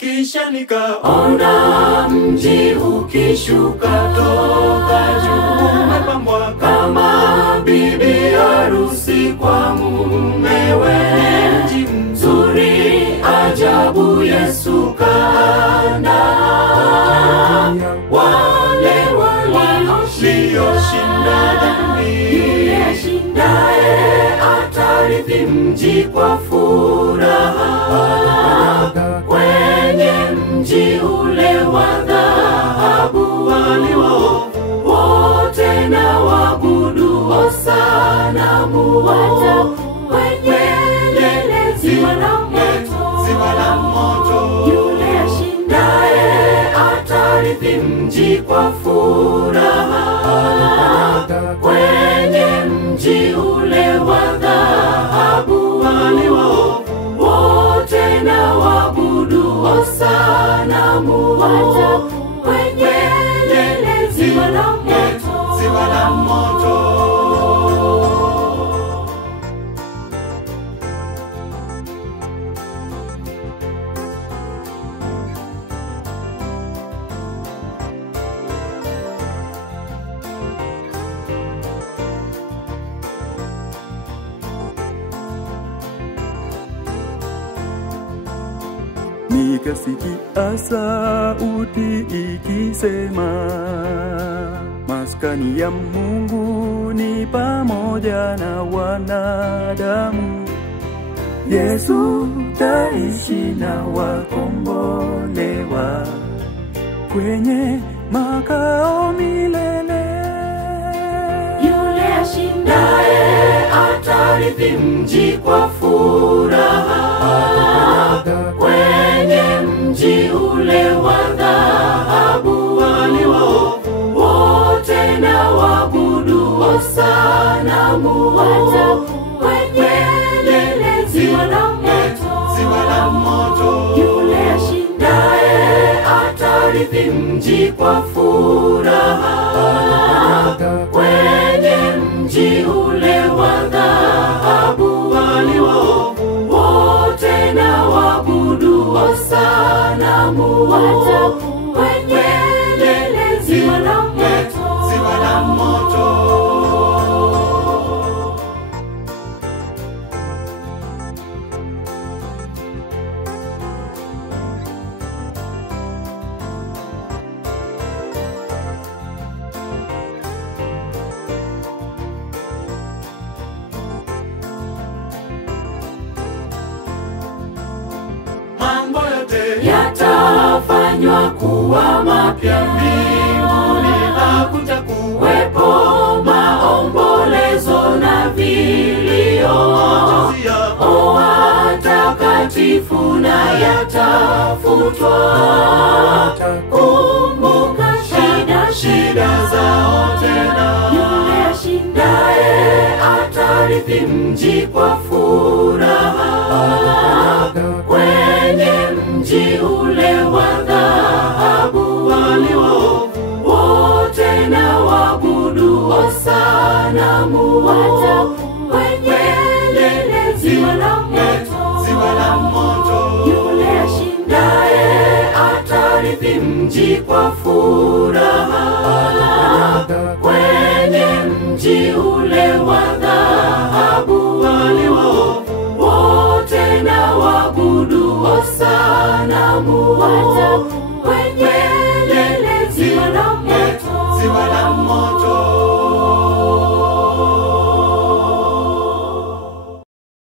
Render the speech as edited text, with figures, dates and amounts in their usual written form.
Kisha nikaona mji ukishuka toka juu, umepambwa kama bibi harusi kwa mumewe. Mji mzuri ajabu Yesu kaandaa, wale walioshinda dhambi. Yule ashindaye atarithi mji kwa furaha, kwenye mji ule wa dhahabu. Wale waovu wote na waabudu sanamu kwenye lile ziwa la moto. Yule ashindaye atarithi mji kwa furaha, kwenye mji ule wa dhahabu. Wale waovu wote na waabudu sanamu kwenye lile ziwa la moto. Nikasikia sauti ikisema, maskani ya Mungu ni pamoja na wanadamu. Yesu taishi na wakombolewa kwenye makao milele. Yule ashindaye atarithi mji kwa furaha, kwenye mji ule wa dhahabu. Wale waovu wote na waabudu sanamu kwenye lile ziwa la moto. Yule ashindaye atarithi mji kwa furaha, kwenye mji ule wa dhahabu. Wale waovu wote na waabudu sanamu kwenye lile ziwa la moto. Mambo yote yatafanywa kuwa mapya mbinguni. Hakutakuwepo maombolezo na vilio. Watakatifu na yatafutwa. Kumbuka shida zao tena. Yule ashindaye atarithi mji kwa furaha, kwenye mji ule wa dhahabu. Wale waovu wote na waabudu sanamu kwenye lile ziwa la moto. Yule ashindaye atarithi mji kwa furaha, kwenye mji ule wa dhahabu.